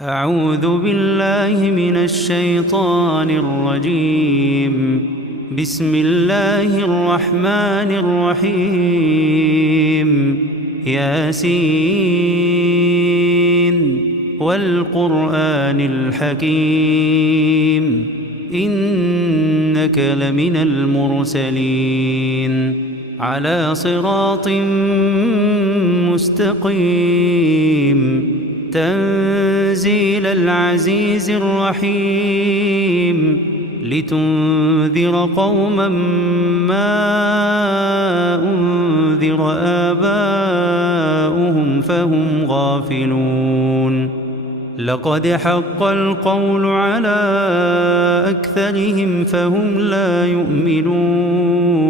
أعوذ بالله من الشيطان الرجيم. بسم الله الرحمن الرحيم. ياسين والقرآن الحكيم إنك لمن المرسلين على صراط مستقيم تنزيل العزيز الرحيم لتنذر قوما ما أنذر آباؤهم فهم غافلون. لقد حق القول على أكثرهم فهم لا يؤمنون.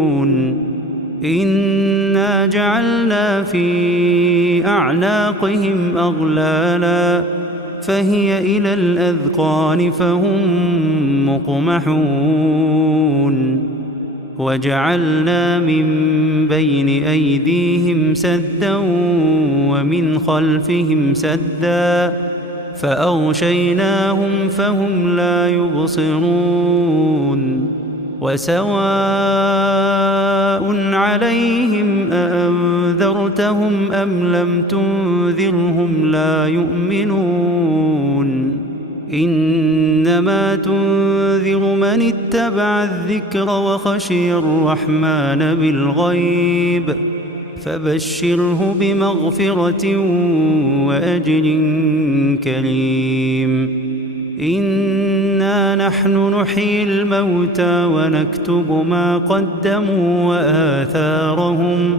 إنا جعلنا في أعناقهم أغلالا فهي إلى الأذقان فهم مقمحون. وجعلنا من بين أيديهم سدا ومن خلفهم سدا فأغشيناهم فهم لا يبصرون. وسواء عليهم أأنذرتهم أم لم تنذرهم لا يؤمنون. إنما تنذر من اتبع الذكر وخشي الرحمن بالغيب فبشره بمغفرة وأجر كريم. إنا نحن نحيي الموتى ونكتب ما قدموا وآثارهم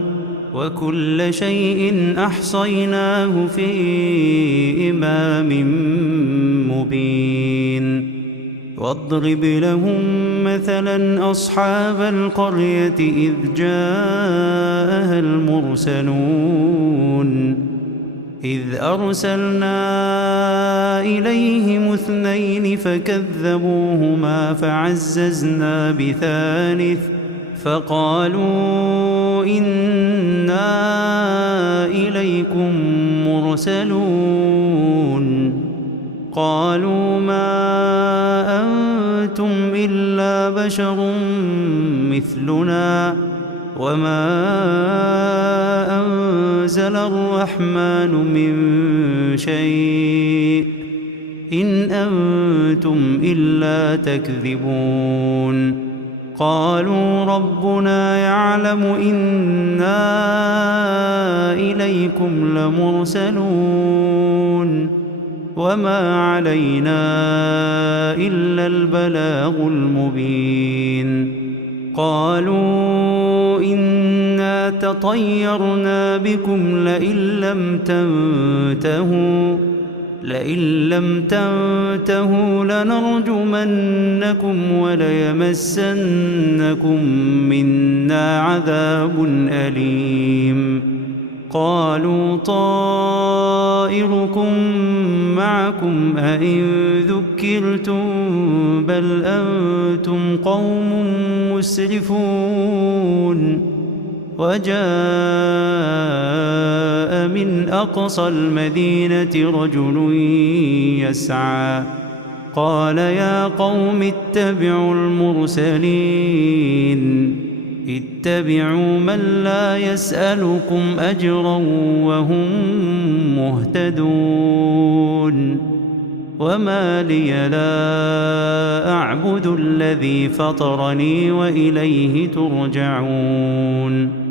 وكل شيء أحصيناه في إمام مبين. واضرب لهم مثلا أصحاب القرية إذ جاءها المرسلون إذ أرسلنا إليهم 2 فكذبوهما فعززنا بثالث فقالوا إنا إليكم مرسلون. قالوا ما أنتم إلا بشر مثلنا وما أنزل الرحمن من شيء إن أنتم إلا تكذبون. قالوا ربنا يعلم إنا إليكم لمرسلون وما علينا إلا البلاغ المبين. قالوا إنا تطيرنا بكم لئن لم تنتهوا لنرجمنكم وليمسنكم منا عذاب أليم. قالوا طائركم معكم أئن ذكرتم بل أنتم قوم مسرفون. وجاء من أقصى المدينة رجل يسعى قال يا قوم اتبعوا المرسلين اتبعوا من لا يسألكم أجرا وهم مهتدون. وما لي لا أعبد الذي فطرني وإليه ترجعون.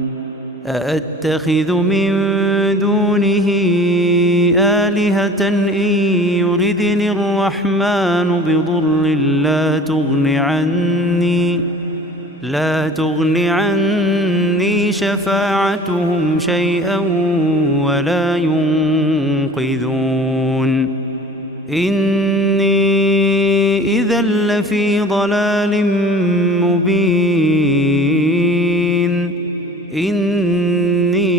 أأتخذ من دونه آلهة إن يردني الرحمن بضر لا تغن عني شفاعتهم شيئا ولا ينقذون. إني إذا لفي ضلال مبين. إني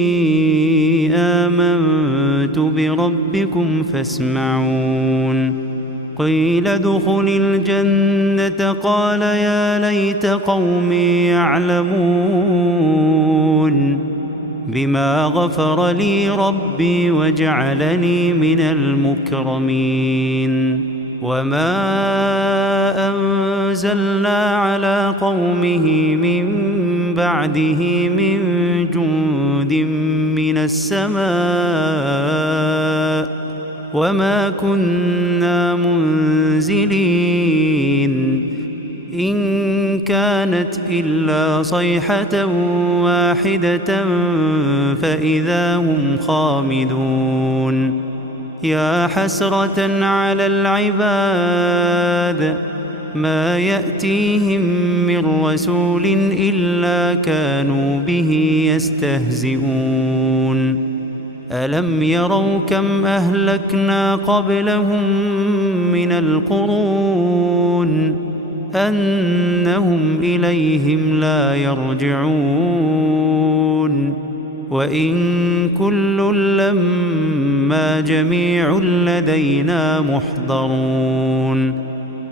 آمنت بربكم فاسمعون. قيل ادخل الجنة قال يا ليت قومي يعلمون. بما غفر لي ربي وجعلني من المكرمين وما أنزلنا على قومه من بعده من جند من السماء وما كنا منزلين إن كانت إلا صيحة واحدة فإذا هم خامدون يا حسرة على العباد ما يأتيهم من رسول إلا كانوا به يستهزئون ألم يروا كم أهلكنا قبلهم من القرون أنهم إليهم لا يرجعون وإن كل لما جميع لدينا محضرون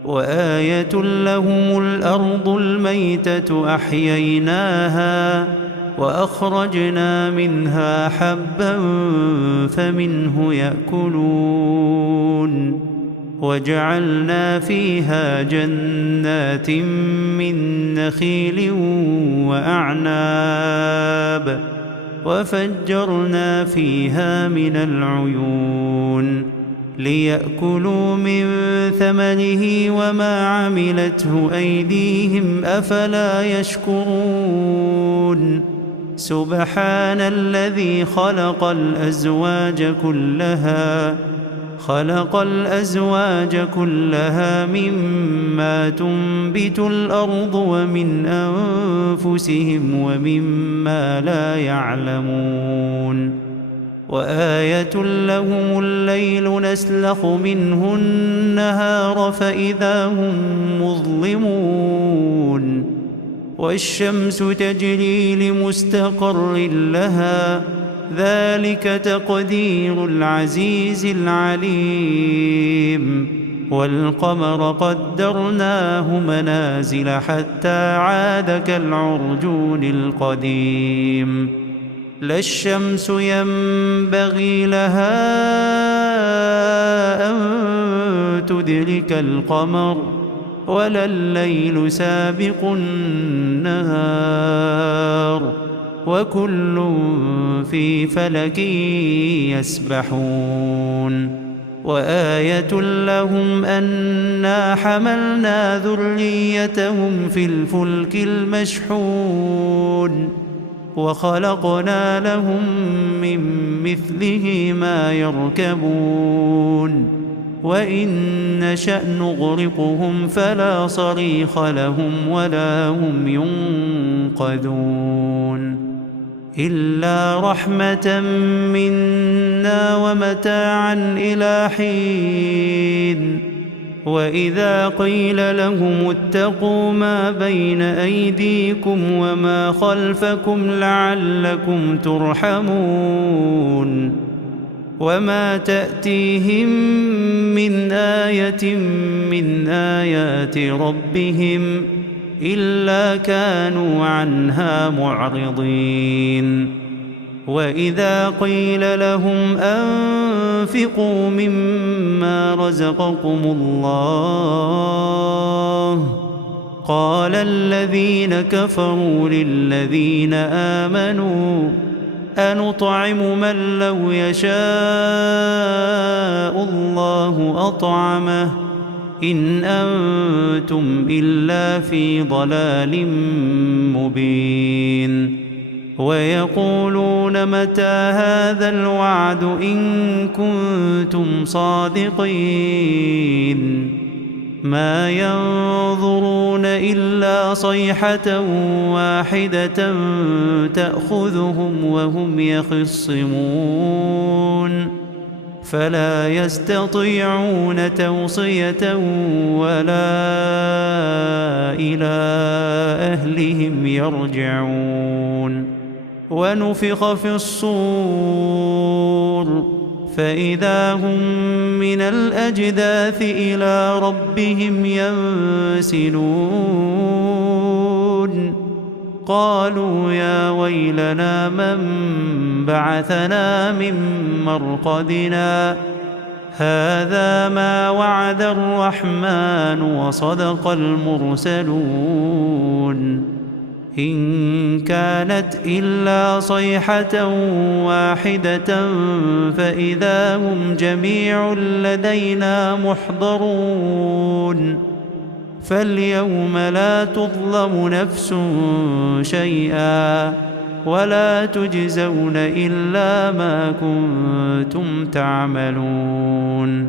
وآية لهم الأرض الميتة أحييناها وأخرجنا منها حبا فمنه يأكلون وجعلنا فيها جنات من نخيل وأعناب وفجرنا فيها من العيون ليأكلوا من ثمنه وما عملته أيديهم أفلا يشكرون سبحان الذي خلق الأزواج كلها مما تنبت الأرض ومن أنفسهم ومما لا يعلمون وآية لهم الليل نسلخ منه النهار فإذا هم مظلمون والشمس تجري لمستقر لها ذلك تقدير العزيز العليم والقمر قدرناه منازل حتى عاد كالعرجون القديم لا الشمس ينبغي لها أن تدرك القمر ولا الليل سابق النهار وكل في فلك يسبحون وآية لهم أنا حملنا ذريتهم في الفلك المشحون وخلقنا لهم من مثله ما يركبون وإن نشأ نغرقهم فلا صريخ لهم ولا هم ينقذون إلا رحمة منا ومتاعا إلى حين وإذا قيل لهم اتقوا ما بين أيديكم وما خلفكم لعلكم ترحمون وما تأتيهم من آية من آيات ربهم إلا كانوا عنها معرضين وإذا قيل لهم أنفقوا مما رزقكم الله قال الذين كفروا للذين آمنوا أنطعم من لو يشاء الله أطعمه إن أنتم إلا في ضلال مبين ويقولون متى هذا الوعد إن كنتم صادقين ما ينظرون إلا صيحة واحدة تأخذهم وهم يخصمون فلا يستطيعون توصية ولا إلى أهلهم يرجعون ونفخ في الصور فإذا هم من الأجداث إلى ربهم ينسلون قالوا يا ويلنا من بعثنا من مرقدنا هذا ما وعد الرحمن وصدق المرسلون إن كانت إلا صيحة واحدة فإذا هم جميع لدينا محضرون فاليوم لا تظلم نفس شيئا ولا تجزون إلا ما كنتم تعملون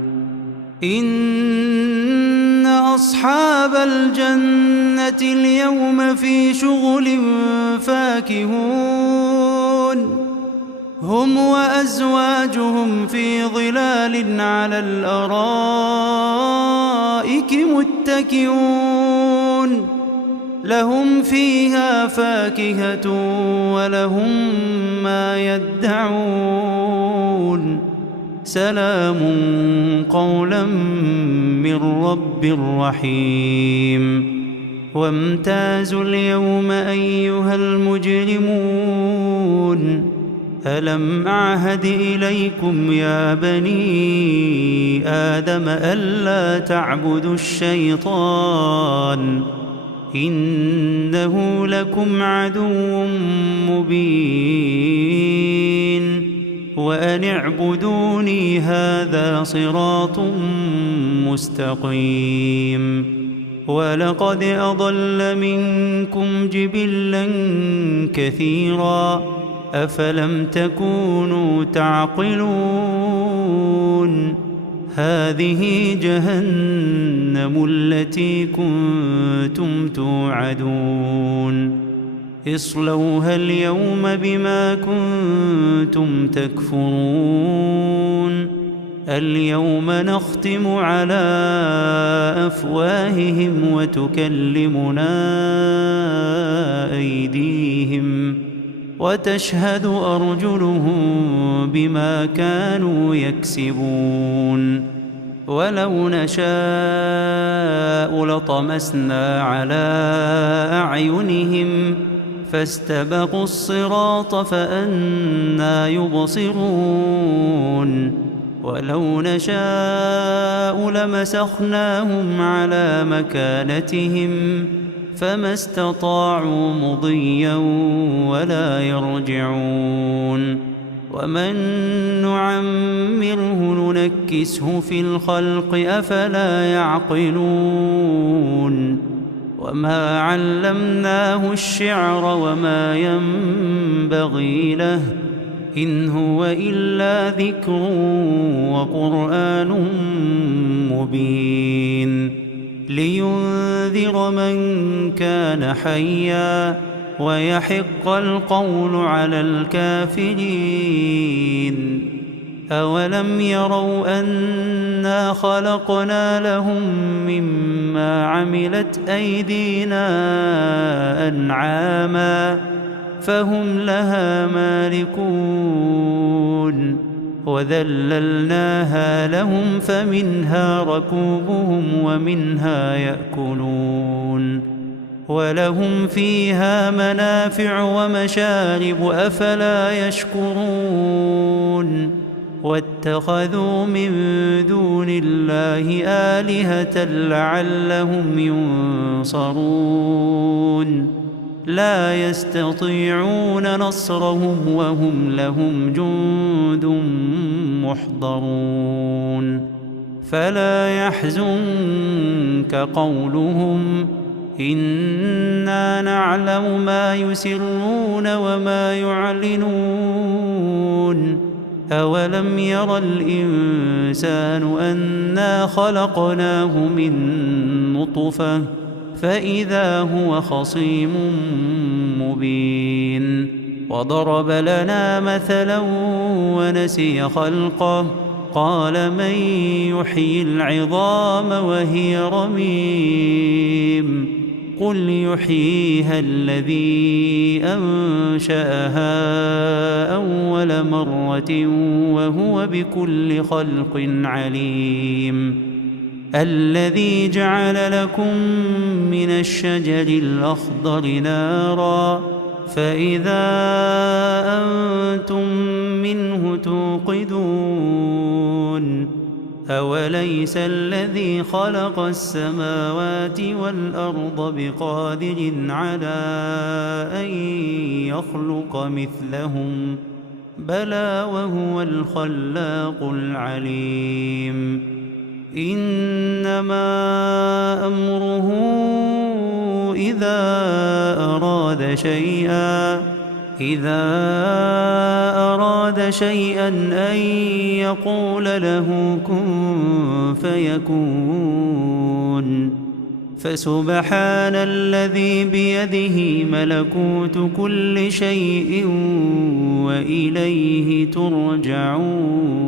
إن أصحاب الجنة اليوم في شغل فاكهون هم وأزواجهم في ظلال على الأرائك متكئون لهم فيها فاكهة ولهم ما يدعون سلام قولا من رب رحيم وامتازوا اليوم أيها المجرمون ألم أعهد إليكم يا بني آدم ألا تعبدوا الشيطان إنه لكم عدو مبين وأن اعبدوني هذا صراط مستقيم ولقد أضل منكم جبلا كثيرا أفلم تكونوا تعقلون هذه جهنم التي كنتم توعدون اصلوها اليوم بما كنتم تكفرون اليوم نختم على أفواههم وتكلمنا أيديهم وتشهد أرجلهم بما كانوا يكسبون ولو نشاء لطمسنا على أعينهم فاستبقوا الصراط فأنى يبصرون ولو نشاء لمسخناهم على مكانتهم فما استطاعوا مضيا ولا يرجعون ومن نعمره ننكسه في الخلق أفلا يعقلون وما علمناه الشعر وما ينبغي له إن هو إلا ذكر وقرآن مبين لينذر من كان حيا ويحق القول على الكافرين أولم يروا أنا خلقنا لهم مما عملت أيدينا أنعاما فهم لها مالكون وذللناها لهم فمنها ركوبهم ومنها يأكلون ولهم فيها منافع ومشارب أفلا يشكرون واتخذوا من دون الله آلهة لعلهم ينصرون لا يستطيعون نصرهم وهم لهم جند محضرون فلا يحزنك قولهم إنا نعلم ما يسرون وما يعلنون أولم ير الإنسان أنا خلقناه من نطفة فإذا هو خصيم مبين وضرب لنا مثلا ونسي خلقه قال من يحيي العظام وهي رميم قل يحييها الذي أنشأها أول مرة وهو بكل خلق عليم الذي جعل لكم من الشجر الأخضر نارا فإذا أنتم منه توقدون أوليس الذي خلق السماوات والأرض بقادر على أن يخلق مثلهم بلى وهو الخلاق العليم إنما أمره إذا أراد شيئا أن يقول له كن فيكون فسبحان الذي بيده ملكوت كل شيء وإليه ترجعون.